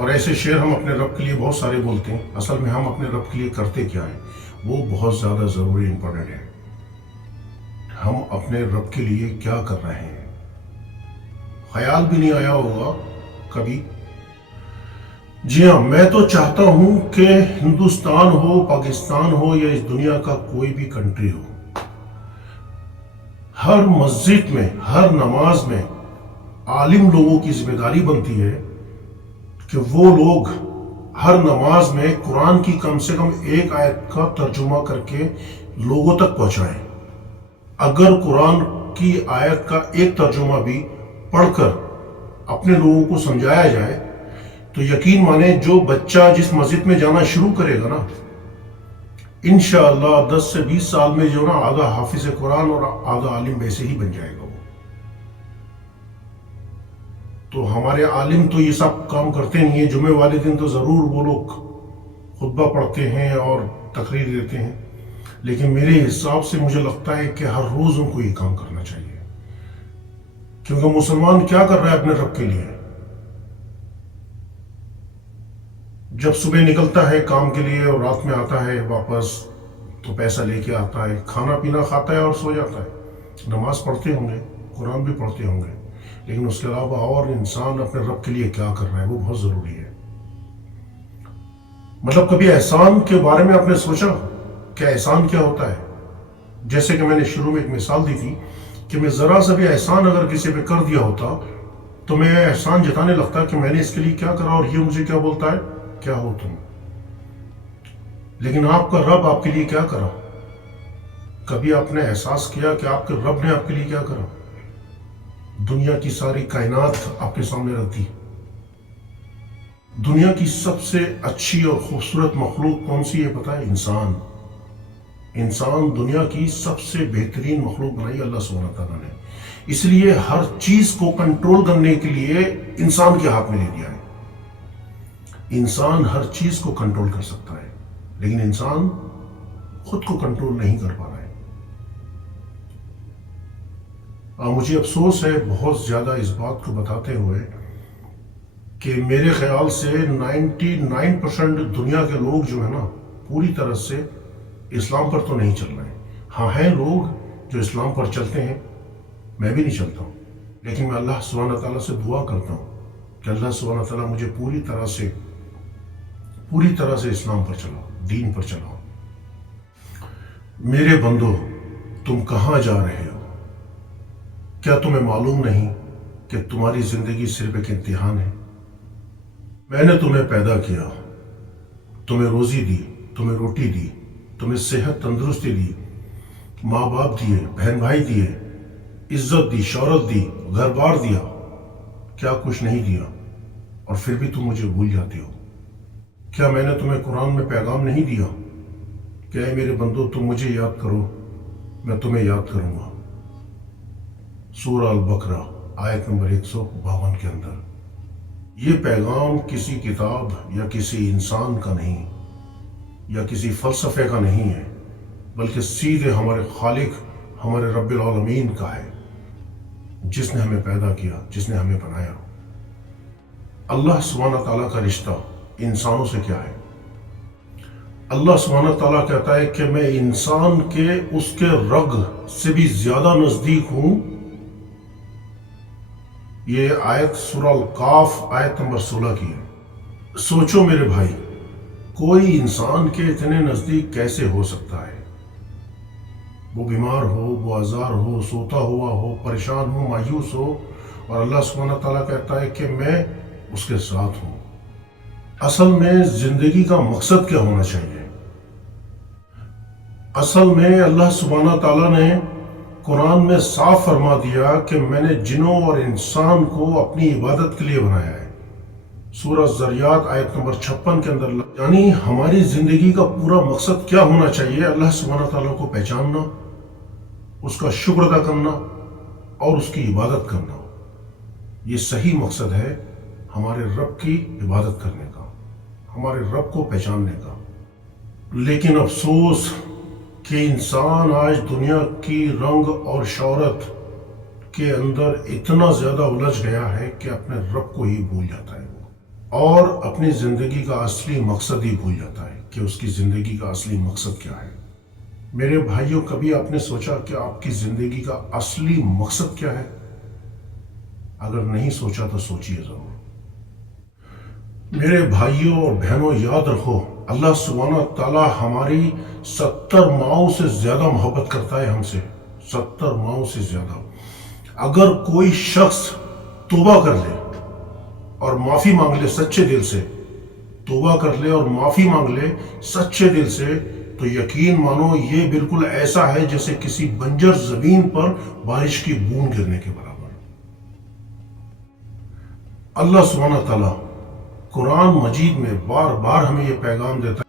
اور ایسے شعر ہم اپنے رب کے لیے بہت سارے بولتے ہیں، اصل میں ہم اپنے رب کے لیے کرتے کیا ہیں وہ بہت زیادہ ضروری امپورٹنٹ ہے۔ ہم اپنے رب کے لیے کیا کر رہے ہیں؟ خیال بھی نہیں آیا ہوگا کبھی؟ جی ہاں، میں تو چاہتا ہوں کہ ہندوستان ہو، پاکستان ہو یا اس دنیا کا کوئی بھی کنٹری ہو، ہر مسجد میں، ہر نماز میں عالم لوگوں کی ذمہ داری بنتی ہے کہ وہ لوگ ہر نماز میں قرآن کی کم سے کم ایک آیت کا ترجمہ کر کے لوگوں تک پہنچائیں۔ اگر قرآن کی آیت کا ایک ترجمہ بھی پڑھ کر اپنے لوگوں کو سمجھایا جائے تو یقین مانیں جو بچہ جس مسجد میں جانا شروع کرے گا نا، انشاءاللہ 10 سے 20 سال میں جو نا آدھا حافظ قرآن اور آدھا عالم ویسے ہی بن جائے گا وہ۔ تو ہمارے عالم تو یہ سب کام کرتے نہیں ہیں، جمعے والے دن تو ضرور وہ لوگ خطبہ پڑھتے ہیں اور تقریر دیتے ہیں، لیکن میرے حساب سے مجھے لگتا ہے کہ ہر روز ان کو یہ کام کرنا چاہیے، کیونکہ مسلمان کیا کر رہا ہے اپنے رب کے لیے؟ جب صبح نکلتا ہے کام کے لیے اور رات میں آتا ہے واپس تو پیسہ لے کے آتا ہے، کھانا پینا کھاتا ہے اور سو جاتا ہے۔ نماز پڑھتے ہوں گے، قرآن بھی پڑھتے ہوں گے، لیکن اس کے علاوہ اور انسان اپنے رب کے لیے کیا کر رہا ہے وہ بہت ضروری ہے۔ مطلب کبھی احسان کے بارے میں آپ نے سوچا کہ احسان کیا ہوتا ہے؟ جیسے کہ میں نے شروع میں ایک مثال دی تھی کہ میں ذرا سا بھی احسان اگر کسی پہ کر دیا ہوتا تو میں احسان جتانے لگتا کہ میں نے اس کے لیے کیا کرا اور یہ مجھے کیا بولتا ہے، کیا ہو تم؟ لیکن آپ کا رب آپ کے لیے کیا کرا؟ کبھی آپ نے احساس کیا کہ آپ کے رب نے آپ کے لیے کیا کرا؟ دنیا کی ساری کائنات آپ کے سامنے رکھ دی۔ دنیا کی سب سے اچھی اور خوبصورت مخلوق کون سی ہے پتہ ہے؟ انسان۔ انسان دنیا کی سب سے بہترین مخلوق بنائی اللہ سبحانہ تعالیٰ نے، اس لیے ہر چیز کو کنٹرول کرنے کے لیے انسان کے ہاتھ میں دے دیا ہے۔ انسان ہر چیز کو کنٹرول کر سکتا ہے، لیکن انسان خود کو کنٹرول نہیں کر پا رہا ہے۔ مجھے افسوس ہے بہت زیادہ اس بات کو بتاتے ہوئے کہ میرے خیال سے 99% دنیا کے لوگ جو ہے نا پوری طرح سے اسلام پر تو نہیں چل رہے ہیں۔ ہاں ہیں لوگ جو اسلام پر چلتے ہیں، میں بھی نہیں چلتا ہوں، لیکن میں اللہ سبحانہ تعالیٰ سے دعا کرتا ہوں کہ اللہ سبحانہ تعالیٰ مجھے پوری طرح سے اسلام پر چلاؤ، دین پر چلاؤ۔ میرے بندو، تم کہاں جا رہے ہو؟ کیا تمہیں معلوم نہیں کہ تمہاری زندگی صرف ایک امتحان ہے؟ میں نے تمہیں پیدا کیا، تمہیں روزی دی، تمہیں روٹی دی، تمہیں صحت تندرستی دی، ماں باپ دیے، بہن بھائی دیے، عزت دی، شہرت دی، گھر بار دیا، کیا کچھ نہیں دیا، اور پھر بھی تم مجھے بھول جاتے ہو۔ کیا میں نے تمہیں قرآن میں پیغام نہیں دیا کہ اے میرے بندو تم مجھے یاد کرو، میں تمہیں یاد کروں گا؟ سورہ البقرہ آیت نمبر 152 کے اندر یہ پیغام کسی کتاب یا کسی انسان کا نہیں یا کسی فلسفے کا نہیں ہے، بلکہ سیدھے ہمارے خالق، ہمارے رب العالمین کا ہے، جس نے ہمیں پیدا کیا، جس نے ہمیں بنایا۔ اللہ سبحانہ تعالیٰ کا رشتہ انسانوں سے کیا ہے؟ اللہ سبحانہ تعالیٰ کہتا ہے کہ میں انسان کے اس کے رگ سے بھی زیادہ نزدیک ہوں۔ یہ آیت سورہ القاف آیت نمبر 16 کی ہے۔ سوچو میرے بھائی، کوئی انسان کے اتنے نزدیک کیسے ہو سکتا ہے؟ وہ بیمار ہو، وہ آزار ہو، سوتا ہوا ہو، پریشان ہو، مایوس ہو، اور اللہ سبحانہ تعالیٰ کہتا ہے کہ میں اس کے ساتھ ہوں۔ اصل میں زندگی کا مقصد کیا ہونا چاہیے؟ اصل میں اللہ سبحانہ تعالیٰ نے قرآن میں صاف فرما دیا کہ میں نے جنوں اور انسان کو اپنی عبادت کے لیے بنایا ہے۔ سورہ الذریات آیت نمبر 56 کے اندر، یعنی ہماری زندگی کا پورا مقصد کیا ہونا چاہیے؟ اللہ سبحانہ تعالیٰ کو پہچاننا، اس کا شکر ادا کرنا اور اس کی عبادت کرنا۔ یہ صحیح مقصد ہے ہمارے رب کی عبادت کرنے کا، ہمارے رب کو پہچاننے کا۔ لیکن افسوس کہ انسان آج دنیا کی رنگ اور شہرت کے اندر اتنا زیادہ الجھ گیا ہے کہ اپنے رب کو ہی بھول جاتا ہے۔ اور اپنی زندگی کا اصلی مقصد ہی بھول جاتا ہے کہ اس کی زندگی کا اصلی مقصد کیا ہے۔ میرے بھائیوں، کبھی آپ نے سوچا کہ آپ کی زندگی کا اصلی مقصد کیا ہے؟ اگر نہیں سوچا تو سوچیے ضرور۔ میرے بھائیوں اور بہنوں، یاد رکھو، اللہ سبحانہ تعالیٰ ہماری 70 ماؤں سے زیادہ محبت کرتا ہے ہم سے، 70 ماؤں سے زیادہ۔ اگر کوئی شخص توبہ کر لے اور معافی مانگ لے سچے دل سے، توبہ کر لے اور معافی مانگ لے سچے دل سے، تو یقین مانو یہ بالکل ایسا ہے جیسے کسی بنجر زمین پر بارش کی بوند گرنے کے برابر۔ اللہ سبحانہ تعالیٰ قرآن مجید میں بار بار ہمیں یہ پیغام دیتا ہے،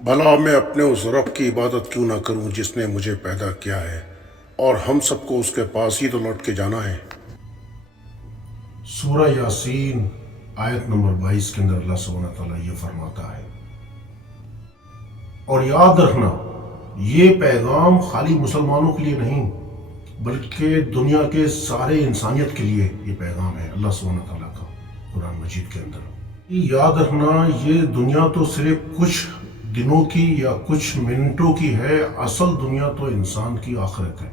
بھلا میں اپنے اس رب کی عبادت کیوں نہ کروں جس نے مجھے پیدا کیا ہے، اور ہم سب کو اس کے پاس ہی تو لوٹ کے جانا ہے۔ سورہ یاسین آیت نمبر 22 کے اندر اللہ سبحانہ تعالیٰ یہ فرماتا ہے۔ اور یاد رکھنا، یہ پیغام خالی مسلمانوں کے لیے نہیں بلکہ دنیا کے سارے انسانیت کے لیے یہ پیغام ہے اللہ سبحانہ تعالیٰ کا قرآن مجید کے اندر۔ یاد رکھنا، یہ دنیا تو صرف کچھ دنوں کی یا کچھ منٹوں کی ہے، اصل دنیا تو انسان کی آخرت ہے۔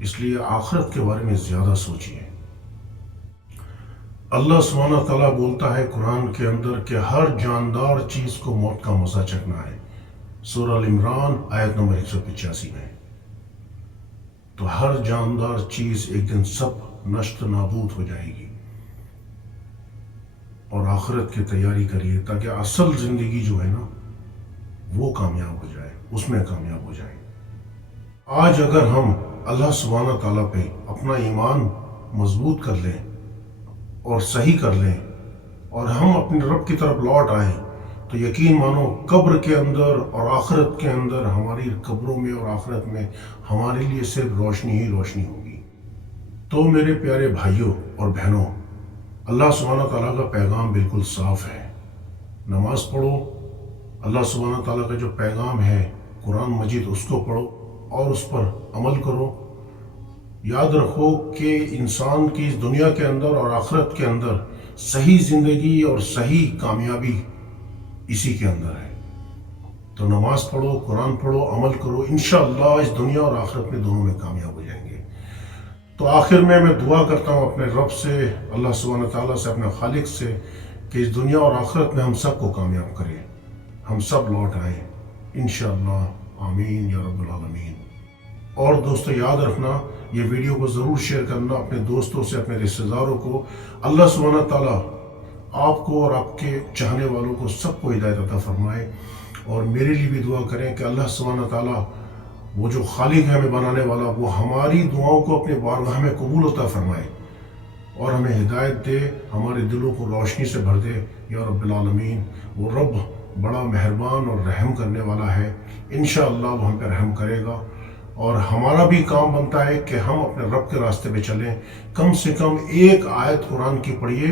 اس لیے آخرت کے بارے میں زیادہ سوچیے۔ اللہ سبحانہ تعالیٰ بولتا ہے قرآن کے اندر کہ ہر جاندار چیز کو موت کا مزہ چکھنا ہے، سورہ العمران آیت نمبر 185 میں۔ تو ہر جاندار چیز ایک دن سب نشت نابود ہو جائے گی، اور آخرت کی تیاری کریے تاکہ اصل زندگی جو ہے نا وہ کامیاب ہو جائے، اس میں کامیاب ہو جائے۔ آج اگر ہم اللہ سبحانہ تعالیٰ پہ اپنا ایمان مضبوط کر لیں اور صحیح کر لیں، اور ہم اپنے رب کی طرف لوٹ آئیں، تو یقین مانو قبر کے اندر اور آخرت کے اندر، ہماری قبروں میں اور آخرت میں ہمارے لیے صرف روشنی ہی روشنی ہوگی۔ تو میرے پیارے بھائیوں اور بہنوں، اللہ سبحانہ تعالیٰ کا پیغام بالکل صاف ہے۔ نماز پڑھو، اللہ سبحانہ تعالیٰ کا جو پیغام ہے قرآن مجید اس کو پڑھو اور اس پر عمل کرو۔ یاد رکھو کہ انسان کی اس دنیا کے اندر اور آخرت کے اندر صحیح زندگی اور صحیح کامیابی اسی کے اندر ہے۔ تو نماز پڑھو، قرآن پڑھو، عمل کرو، انشاءاللہ اس دنیا اور آخرت میں دونوں میں کامیاب ہو جائیں گے۔ تو آخر میں دعا کرتا ہوں اپنے رب سے، اللہ سبحانہ تعالیٰ سے، اپنے خالق سے، کہ اس دنیا اور آخرت میں ہم سب کو کامیاب کرے، ہم سب لوٹ آئیں انشاءاللہ، آمین یا رب العالمین۔ اور دوستو یاد رکھنا، یہ ویڈیو کو ضرور شیئر کرنا اپنے دوستوں سے، اپنے رشتہ داروں کو۔ اللہ سبحانہ تعالیٰ آپ کو اور آپ کے چاہنے والوں کو سب کو ہدایت عطا فرمائے، اور میرے لیے بھی دعا کریں کہ اللہ سبحانہ تعالیٰ، وہ جو خالق ہے ہمیں بنانے والا، وہ ہماری دعاؤں کو اپنے بارگاہ میں قبول عطا فرمائے اور ہمیں ہدایت دے، ہمارے دلوں کو روشنی سے بھر دے یا رب العالمین۔ وہ رب بڑا مہربان اور رحم کرنے والا ہے، انشاءاللہ وہ ہم پہ رحم کرے گا۔ اور ہمارا بھی کام بنتا ہے کہ ہم اپنے رب کے راستے پہ چلیں، کم سے کم ایک آیت قرآن کی پڑھیے،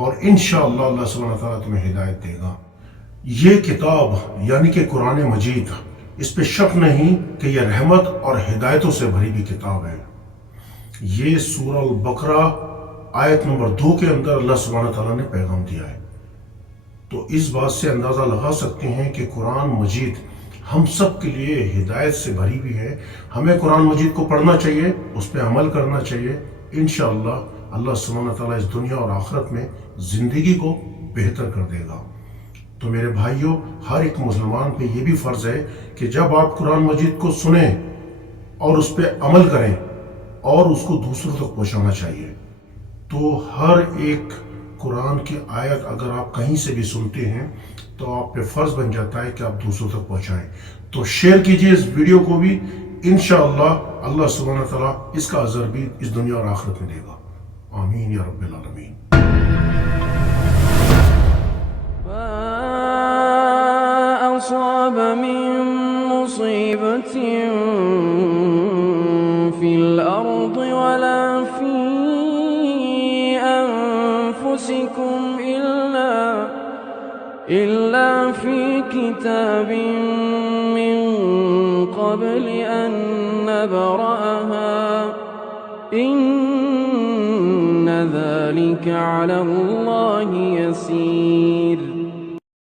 اور انشاءاللہ اللہ سبحانہ تعالیٰ تمہیں ہدایت دے گا۔ یہ کتاب یعنی کہ قرآن مجید، اس پہ شک نہیں کہ یہ رحمت اور ہدایتوں سے بھری ہوئی کتاب ہے۔ یہ سورہ البقرہ آیت نمبر 2 کے اندر اللہ سبحانہ تعالیٰ نے پیغام دیا ہے۔ تو اس بات سے اندازہ لگا سکتے ہیں کہ قرآن مجید ہم سب کے لیے ہدایت سے بھری ہوئی ہے۔ ہمیں قرآن مجید کو پڑھنا چاہیے، اس پہ عمل کرنا چاہیے، انشاءاللہ اللہ سبحانہ تعالیٰ اس دنیا اور آخرت میں زندگی کو بہتر کر دے گا۔ تو میرے بھائیوں، ہر ایک مسلمان پہ یہ بھی فرض ہے کہ جب آپ قرآن مجید کو سنیں اور اس پہ عمل کریں اور اس کو دوسروں تک پہنچانا چاہیے۔ تو ہر ایک قرآن کی آیت اگر آپ کہیں سے بھی سنتے ہیں تو آپ پہ فرض بن جاتا ہے کہ آپ دوسروں تک پہنچائیں۔ تو شیئر کیجئے اس ویڈیو کو بھی، انشاءاللہ اللہ سبحانہ تعالیٰ اس کا اجر بھی اس دنیا اور آخرت میں دے گا، آمین یا رب العالمین۔ أصاب من مصيبة في الأرض ولا في أنفسكم إلا في كتاب من قبل أن نبرأها إن ذلك ذلك على الله يسير